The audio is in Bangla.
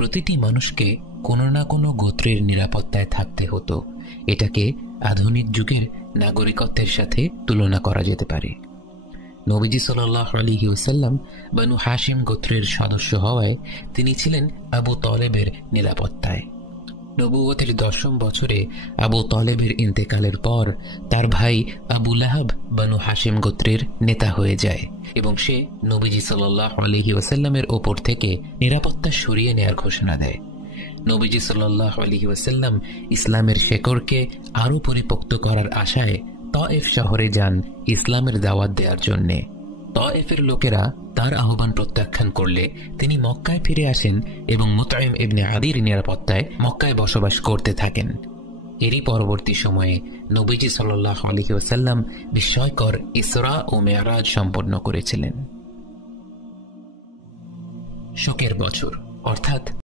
প্রতিটি মানুষকে কোনো না কোনো গোত্রের নিরাপত্তায় থাকতে হতো। এটাকে আধুনিক যুগের নাগরিকত্বের সাথে তুলনা করা যেতে পারে। নবীজি সাল্লাল্লাহু আলাইহি ওয়াসাল্লাম বানু হাশিম গোত্রের সদস্য হওয়ায় তিনি ছিলেন আবু তলেবের নিরাপত্তায়। নবুয়তের 10ম বছরে আবু তলেবের ইন্তেকালের পর তার ভাই আবু লাহাব বানু হাশিম গোত্রের নেতা হয়ে যায় এবং সে নবীজি সাল্লাল্লাহু আলাইহি ওয়াসাল্লামের ওপর থেকে নিরাপত্তা সরিয়ে নেয়ার ঘোষণা দেয়। নবীজি সাল্লাল্লাহু আলাইহি ওয়াসাল্লাম ইসলামের শেকড়কে আরও পরিপোক্ত করার আশায় তায়েফ শহরে যান ইসলামের দাওয়াত দেওয়ার জন্যে। তায়েফের লোকেরা তার আহ্বান প্রত্যাখ্যান করলে তিনি মক্কায় ফিরে আসেন এবং মুতাইম ইবনে আদির নিরাপত্তায় মক্কায় বসবাস করতে থাকেন। এরই পরবর্তী সময়ে নবীজি সাল্লাল্লাহু আলাইহি ওয়াসাল্লাম বিস্ময়কর ইসরা ও মেরাজ সম্পন্ন করেছিলেন। শোকের বছর অর্থাৎ